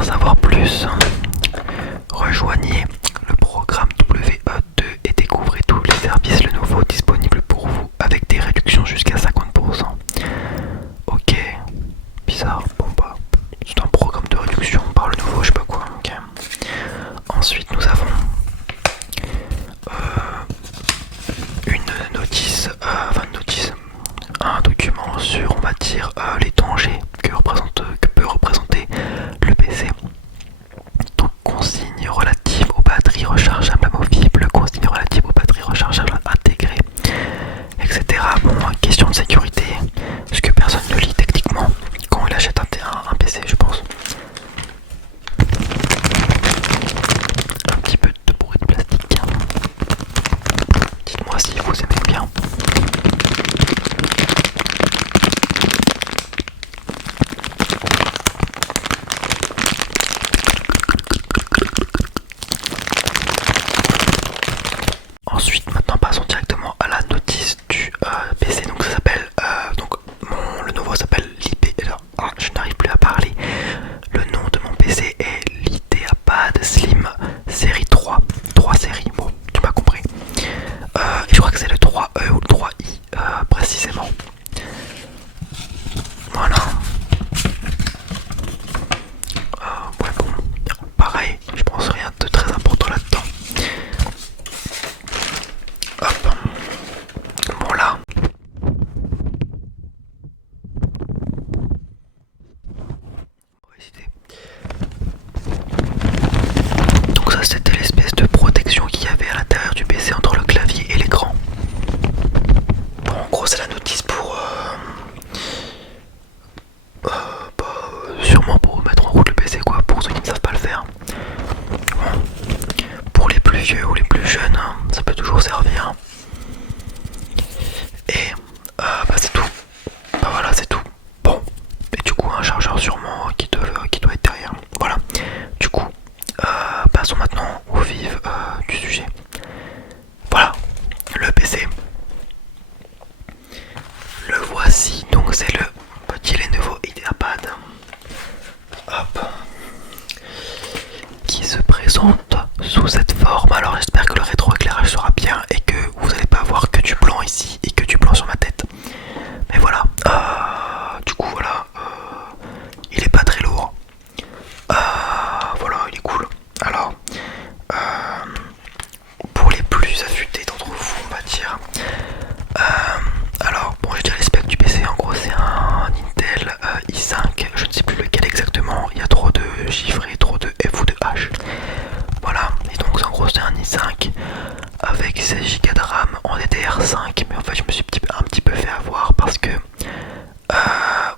en savoir plus, rejoignez le programme WE2 et découvrez tous les services le nouveau disponibles pour vous avec des réductions jusqu'à 50%. Ok, bizarre, bon bah, c'est un programme de réduction par le nouveau, je sais pas quoi. Ok. Ensuite, nous avons une notice, un document sur, on va dire, les dangers que peut représenter le PC. Donc, consignes relatives aux batteries rechargeables amovibles, consignes relatives aux batteries rechargeables intégrées, etc. Bon, question de sécurité, ce que personne ne lit techniquement quand il achète un PC, je pense. Un petit peu de bruit de plastique. Dites-moi si vous aimez bien. Ensuite, maintenant passons directement à la notice du PC. Donc ça s'appelle, le nouveau s'appelle l'IP. Je n'arrive plus à parler. Le nom de mon PC est l'IdeaPad Slim série 3. 3 séries, bon, tu m'as compris. Et je crois que c'est le 3E ou le 3i précisément. Voilà. Ouais, bon, pareil, je pense rien de très important là-dedans. Hop. Bon là. Donc ça c'était l'espèce de protection qu'il y avait à l'intérieur du PC entre le clavier et l'écran. Bon, en gros c'est la notice pour sûrement pour mettre en route le PC quoi, pour ceux qui ne savent pas le faire. Bon. Pour les plus vieux ou les plus jeunes, ça peut toujours servir. Et bah c'est tout. Bah voilà, c'est tout. Bon, et du coup un chargeur sûrement qui doit être derrière. Voilà. Du coup, passons maintenant au vif du sujet. Voilà, le PC. Le voici, donc c'est le petit Lenovo IdeaPad. Hop. Qui se présente sous cette forme. Alors j'espère que le rétroéclairage sera bien et que vous n'allez pas voir que du blanc ici et que du blanc sur ma tête. Mais voilà, du coup voilà, il est pas très lourd. Voilà, il est cool. Alors, pour les plus affûtés d'entre vous, on va dire. Alors, bon, je dirais les specs du PC. En gros, c'est un Intel i5. Je ne sais plus lequel exactement. Il y a trop de chiffres et trop de F ou de H. Voilà. Et donc, en gros, c'est un i5 avec 16 Go de RAM en DDR5. Mais en fait, je me suis un petit peu fait avoir parce que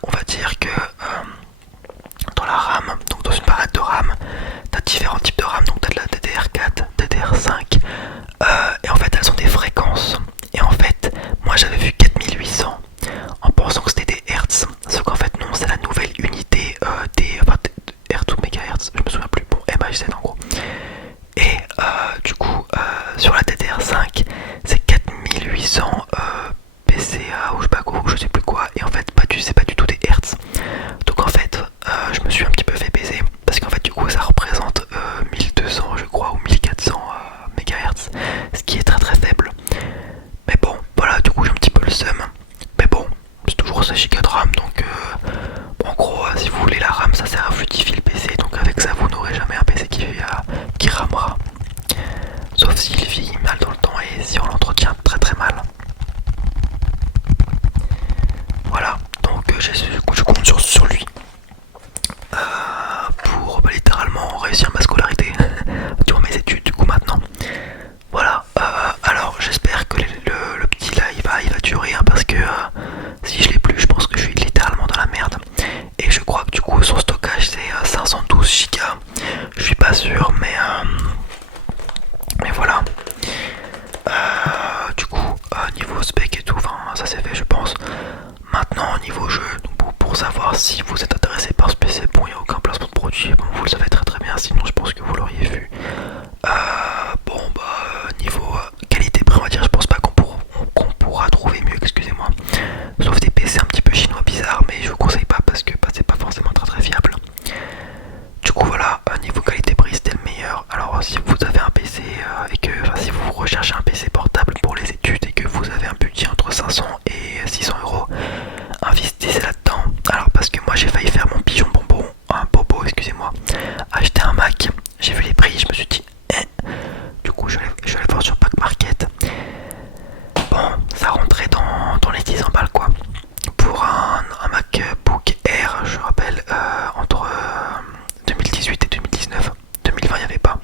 on va dire que dans la RAM, donc dans une palette de RAM, t'as différents types de RAM, donc t'as de la DDR4, DDR5, et en fait elles ont des fréquences. Et en fait, moi j'avais vu 4800 en pensant que c'était des Hertz, sauf qu'en fait non, c'est la nouvelle unité des Hertz ou mégahertz, je me souviens plus, bon, MHz en gros. Et du coup, sur la DDR5, c'est 4800 PCA ou je sais pas quoi, je sais plus quoi, et en fait c'est pas du tout des Hertz. Donc en fait je me suis un petit peu fait baiser parce qu'en fait du coup ça représente 1200 je crois ou 1400 MHz, ce qui est très très faible. Mais bon voilà, du coup j'ai un petit peu le seum. Mais bon, c'est toujours 16 Go de RAM, donc bon, en gros si vous voulez la RAM ça sert à fluidifier le PC, donc avec ça vous n'aurez jamais un PC qui ramera. Sauf s'il vieillit mal dans le temps et si on l'entretient très très mal. Voilà, donc je compte sur lui pour littéralement réussir ma scolarité durant mes études du coup maintenant. Voilà, alors j'espère que le petit là il va durer parce que si je l'ai plus je pense que je suis littéralement dans la merde. Et je crois que du coup son stockage c'est 512 Go. Je suis pas sûr mais voilà. Du coup niveau spec et tout, enfin ça c'est fait je pense. Maintenant niveau jeu, donc pour savoir si vous êtes intéressé par ce PC, bon il n'y a aucun placement de produit, bon vous le savez très très bien, sinon je pense que vous l'auriez vu. Bon bah niveau qualité-prix on va dire, je pense pas qu'on pourra trouver mieux, excusez-moi. Sauf des PC un petit peu chinois bizarres, mais je vous conseille pas parce que bah, c'est pas forcément très très fiable. Du coup voilà. acheter un Mac. J'ai vu les prix, je me suis dit, du coup je vais aller voir sur Back Market. Bon, ça rentrait dans les 10 balles quoi. Pour un MacBook Air, je rappelle, entre 2018 et 2019. 2020 il n'y avait pas.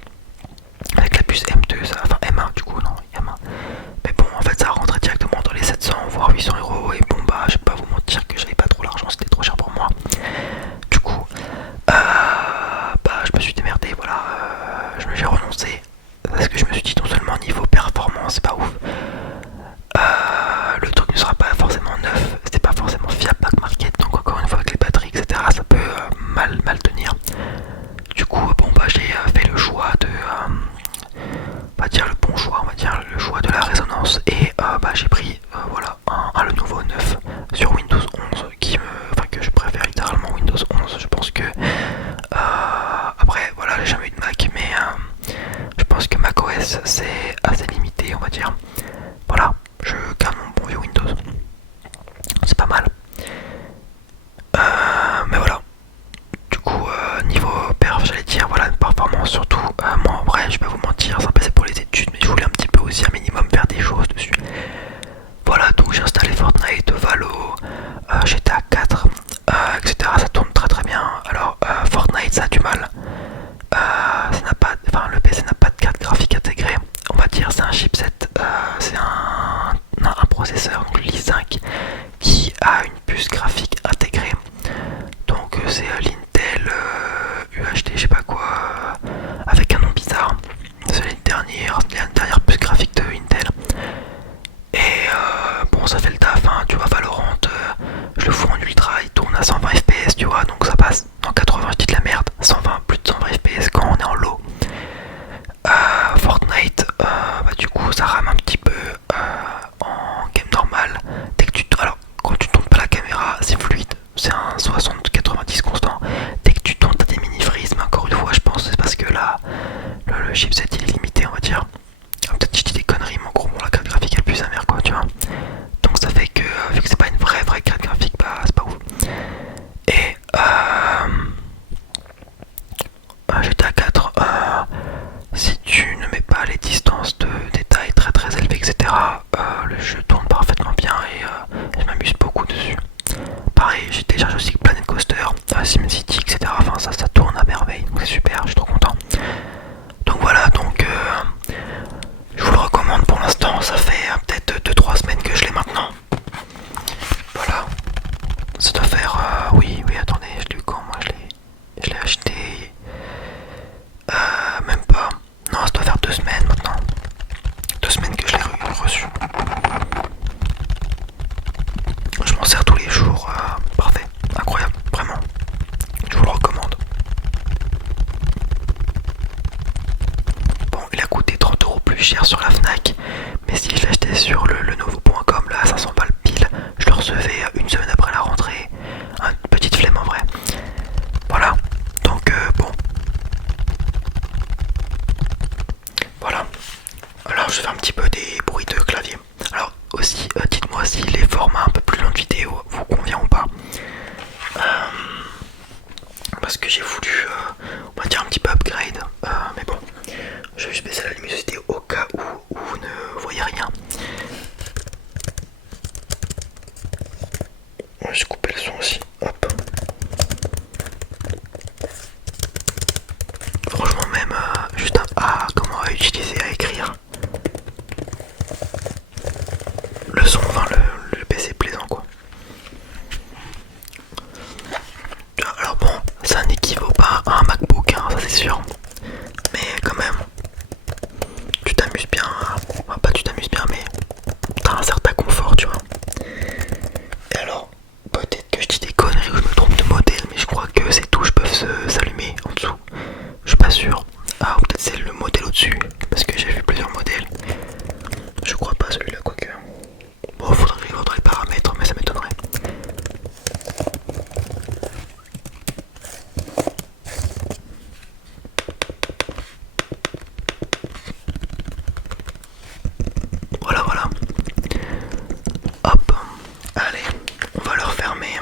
Avec la puce M2, ça, enfin M1 du coup, non, M1. Mais bon, en fait ça rentrait directement dans les 700 voire 800 euros. Et bon bah je vais pas vous mentir que j'avais pas trop l'argent, c'était trop cher pour moi. Du coup, bah je me suis démerdé, voilà, j'ai renoncé. Parce que je me suis dit non seulement niveau performance c'est pas ouf, le truc ne sera pas forcément neuf, c'est pas forcément fiable Back Market, donc encore une fois avec les batteries etc ça peut mal tenir. Du coup bon bah j'ai fait le choix de on va dire le bon choix, on va dire le choix de la résonance et bah j'ai pris voilà le nouveau 9 sur Windows 11 que je préfère littéralement Windows 11. Je pense que après voilà j'ai jamais eu de Mac mais je pense que macOS c'est assez limité on va dire. Voilà, je garde mon bon vieux Windows, c'est pas mal. Mais voilà, du coup niveau perf j'allais dire voilà une performance surtout. Moi en vrai je vais pas vous mentir, c'est un PC pour les études mais je voulais un petit peu aussi un minimum faire des choses dessus. Voilà, donc j'ai installé Fortnite, Valo, GTA 4, etc. Ça tourne très bien. Alors Fortnite ça a du mal. Le PC n'a pas de carte graphique intégrée. On va dire c'est un chipset, c'est un processeur, donc l'i5, qui a une puce graphique intégrée. Donc c'est l'Intel UHD, je sais pas quoi, avec un nom bizarre. C'est la dernière puce graphique de Intel. Et bon ça fait le taf, hein, tu vois Valorant, je le fous en ultra, il tourne à 120 fps tu vois, donc ça passe en 80, je dis de la merde, 120, plus de 120 fps quand on est en low. Fortnite, bah du coup ça rame un petit peu en game normal. Dès que alors quand tu tournes pas la caméra c'est fluide, c'est un 60-90 constant. Dès que tu tournes t'as des mini freeze, mais encore une fois je pense c'est parce que là le chipset il est limité on va dire. Peut-être que je dis des conneries mais en gros bon, la carte graphique elle est plus sa mère quoi tu vois. Donc ça fait que vu que c'est pas une vraie carte graphique bah c'est pas ouf. Et GTA 4, si tu ne mets pas les distances de détail très élevées etc, le jeu tourne parfaitement bien et je m'amuse beaucoup dessus. Pareil j'ai téléchargé aussi Planet Coaster, SimCity etc, enfin ça tourne à merveille donc c'est super, je suis trop content. Donc voilà, donc je vous le recommande pour l'instant, ça fait peut-être 2-3 semaines que je l'ai maintenant. Voilà, ça doit faire, oui attendez, je l'ai eu quand moi je l'ai acheté, même pas, non ça doit faire 2 semaines maintenant, 2 semaines que je l'ai reçu. Je m'en sers tous les jours, parfait, incroyable, vraiment, je vous le recommande. Bon il a coûté 30 € plus cher sur la Fnac, mais si je l'achetais sur le nouveau.com là à 500 balles pile, je le recevais une semaine après la rentrée, une petite flemme en vrai. Voilà, donc bon. Voilà, alors je vais faire un petit peu des bruits de clavier. Alors aussi, dites-moi si les formats un peu plus longs de vidéo vous convient ou pas. Parce que j'ai voulu, on va dire un petit peu upgrade, mais bon, je vais juste baisser la luminosité au cas où vous ne voyez rien. Je vais couper le son aussi, hop. Franchement même, juste comment utiliser à écrire. Le son, enfin le PC plaisant quoi. Alors bon, ça n'équivaut pas à un MacBook, hein, ça c'est sûr. Mais quand même, tu t'amuses bien, enfin pas tu t'amuses bien mais t'as un certain confort tu vois. Et alors, peut-être que je dis des conneries ou je me trompe de modèle, mais je crois que ces touches peuvent s'allumer en dessous. Je suis pas sûr. Ah, ou peut-être c'est le modèle au-dessus, parce que j'ai vu plusieurs modèles. Je crois pas celui-là, quoique. Bon, faudrait les paramètres, mais ça m'étonnerait. Voilà. Hop, allez, on va le refermer.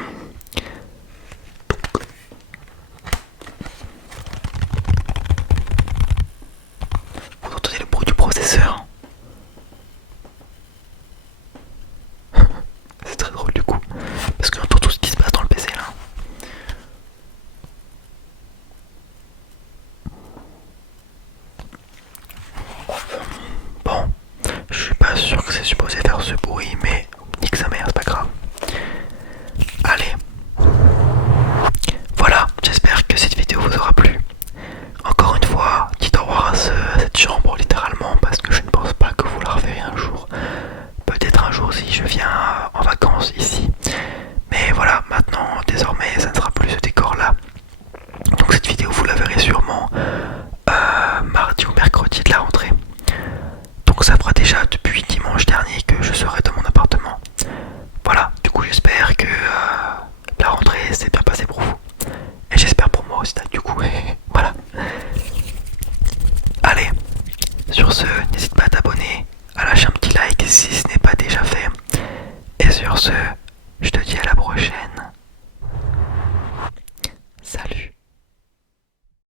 supposé faire ce bruit, mais nique sa mère, c'est pas grave. Allez. Voilà, j'espère que cette vidéo vous aura plu. Encore une fois, dites au revoir à cette chambre littéralement parce que je ne pense pas que vous la reverrez un jour. Peut-être un jour si je viens en vacances ici. Mais voilà, maintenant, désormais, ça ne sera plus ce décor-là. Donc cette vidéo, vous la verrez sûrement mardi ou mercredi de la rentrée. Donc ça fera déjà depuis dimanche dernier que je serai dans mon appartement. Voilà, du coup j'espère que la rentrée s'est bien passée pour vous. Et j'espère pour moi aussi, du coup, voilà. Allez, sur ce, n'hésite pas à t'abonner, à lâcher un petit like si ce n'est pas déjà fait. Et sur ce, je te dis à la prochaine.